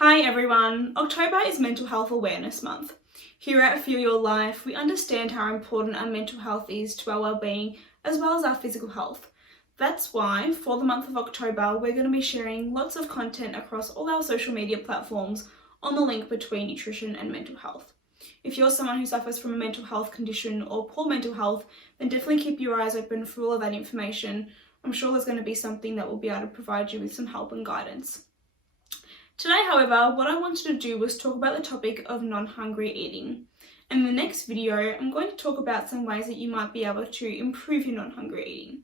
Hi everyone! October is Mental Health Awareness Month. Here at Feel Your Life, we understand how important our mental health is to our well-being as well as our physical health. That's why, for the month of October, we're going to be sharing lots of content across all our social media platforms on the link between nutrition and mental health. If you're someone who suffers from a mental health condition or poor mental health, then definitely keep your eyes open for all of that information. I'm sure there's going to be something that will be able to provide you with some help and guidance. Today, however, what I wanted to do was talk about the topic of non-hungry eating. And in the next video, I'm going to talk about some ways that you might be able to improve your non-hungry eating.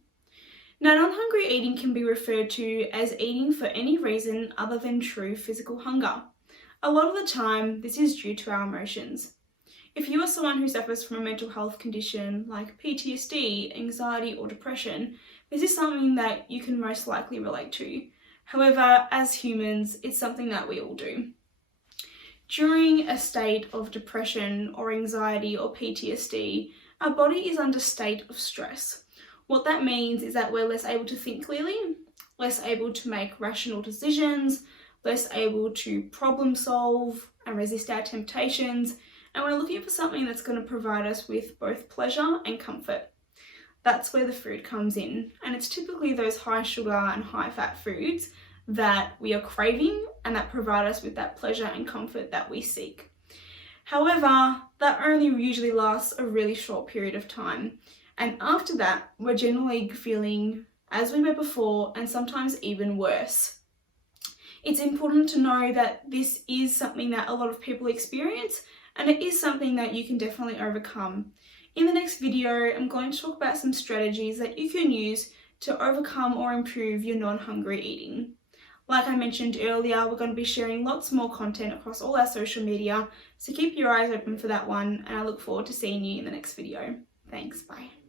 Now, non-hungry eating can be referred to as eating for any reason other than true physical hunger. A lot of the time, this is due to our emotions. If you are someone who suffers from a mental health condition like PTSD, anxiety, or depression, this is something that you can most likely relate to. However, as humans, it's something that we all do. During a state of depression or anxiety or PTSD, our body is under a state of stress. What that means is that we're less able to think clearly, less able to make rational decisions, less able to problem solve and resist our temptations, and we're looking for something that's going to provide us with both pleasure and comfort. That's where the food comes in, and it's typically those high sugar and high fat foods that we are craving and that provide us with that pleasure and comfort that we seek. However, that only usually lasts a really short period of time, and after that we're generally feeling as we were before and sometimes even worse. It's important to know that this is something that a lot of people experience, and it is something that you can definitely overcome. In the next video, I'm going to talk about some strategies that you can use to overcome or improve your non-hungry eating. Like I mentioned earlier, we're going to be sharing lots more content across all our social media, so keep your eyes open for that one, and I look forward to seeing you in the next video. Thanks, bye.